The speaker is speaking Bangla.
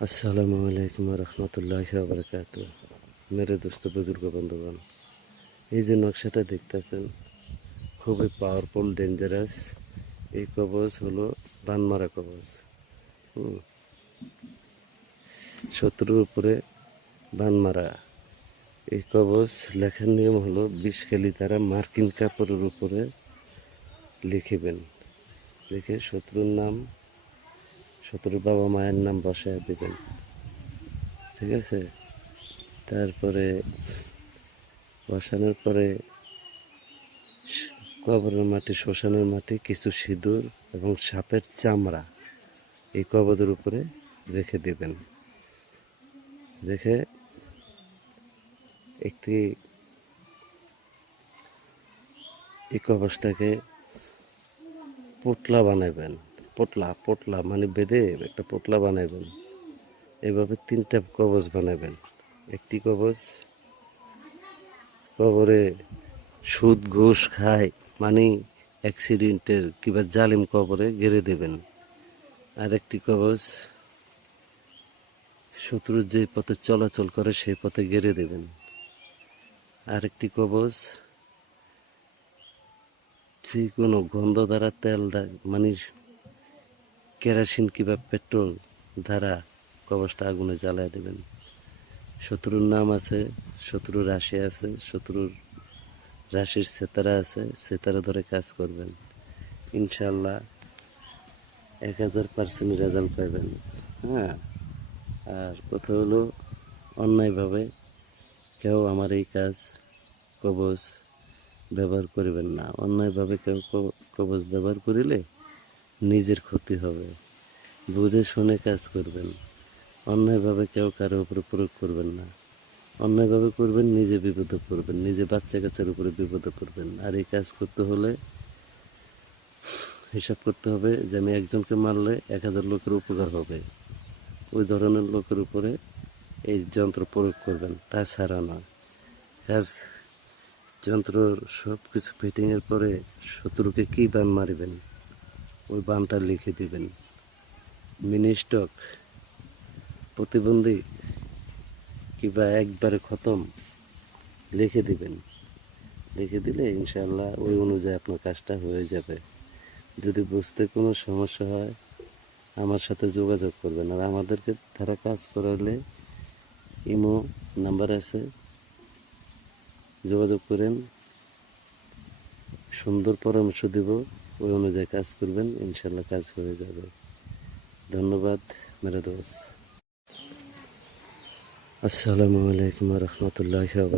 अस्सलामु अलैकुम रहमतुल्लाहि व बाराकातुहू। मेरे दोस्त बुजुर्ग बंधुगण, এই যে নকশাটা দেখতেছেন খুবই পাওয়ারফুল, ডেঞ্জারাস। এই কবজ হলো বানমারা কবজ। শত্রুর উপরে বানমারা। এই কবজ লেখার নিয়ম হলো বিষখালী দ্বারা মার্কিন কাপড়ের উপরে লিখিবেন। লিখে শত্রুর নাম, শত্রুর বাবা মায়ের নাম বসায় দেবেন। ঠিক আছে? তারপরে বসানোর পরে কবরের মাটি, শ্মশানের মাটি, কিছু সিঁদুর এবং সাপের চামড়া এই কবরের উপরে রেখে দেবেন। রেখে একটি এই কবজটাকে পোটলা বানাবেন। পোটলা মানে বেঁধে একটা পোটলা বানাবেন। এভাবে 3টা কবজ বানাবেন। একটি কবজ কবরে সুদ ঘুষ খায় মানে অ্যাক্সিডেন্টের কিংবা জালিম কবরে গেড়ে দেবেন। আরেকটি কবজ শত্রুর যে পথে চলাচল করে সেই পথে গেড়ে দেবেন। আরেকটি কবজ যে কোনো গন্ধ দ্বারা, তেল মানে কেরোসিন কিংবা পেট্রোল দ্বারা কবজটা আগুনে জ্বালায় দেবেন। শত্রুর নাম আছে, শত্রুর রাশি আছে, শত্রুর রাশির সেতারা আছে, সেতারা ধরে কাজ করবেন। ইনশাল্লাহ 1000% রেজাল্ট পাবেন। হ্যাঁ, আর কথা হলো অন্যায়ভাবে কেউ আমার এই কাজ কবজ ব্যবহার করবেন না। অন্যায়ভাবে কেউ কবজ ব্যবহার করিলে নিজের ক্ষতি হবে। বুঝে শুনে কাজ করবেন। অন্যায়ভাবে কেউ কারো উপরে প্রয়োগ করবেন না। অন্যায়ভাবে করবেন, নিজে বিপদে পড়বেন, নিজে বাচ্চা কাচ্চার উপরে বিপদে পড়বেন। আর এই কাজ করতে হলে হিসাব করতে হবে যে আমি একজনকে মারলে 1000 লোকের উপকার হবে। ওই ধরনের লোকের উপরে এই যন্ত্র প্রয়োগ করবেন, তাছাড়া না। কাজ যন্ত্রর সব কিছু ফিটিংয়ের পরে শত্রুকে কী বান মারিবেন ওই বানটা লিখে দিবেন। মিনি স্টক, প্রতিবন্ধী কিংবা একবারে খতম লিখে দিবেন। লিখে দিলে ইনশাআল্লাহ ওই অনুযায়ী আপনার কাজটা হয়ে যাবে। যদি বুঝতে কোনো সমস্যা হয় আমার সাথে যোগাযোগ করবেন। আর আমাদেরকে তারা কাজ করালে ইমো নাম্বার আছে, যোগাযোগ করেন। সুন্দর পরামর্শ দেব, ওই অনুযায়ী কাজ করবেন, ইনশাল্লাহ কাজ হয়ে যাবে। ধন্যবাদ মেরে দোস্ত। আসসালামু আলাইকুম রহমতুল্লাহ।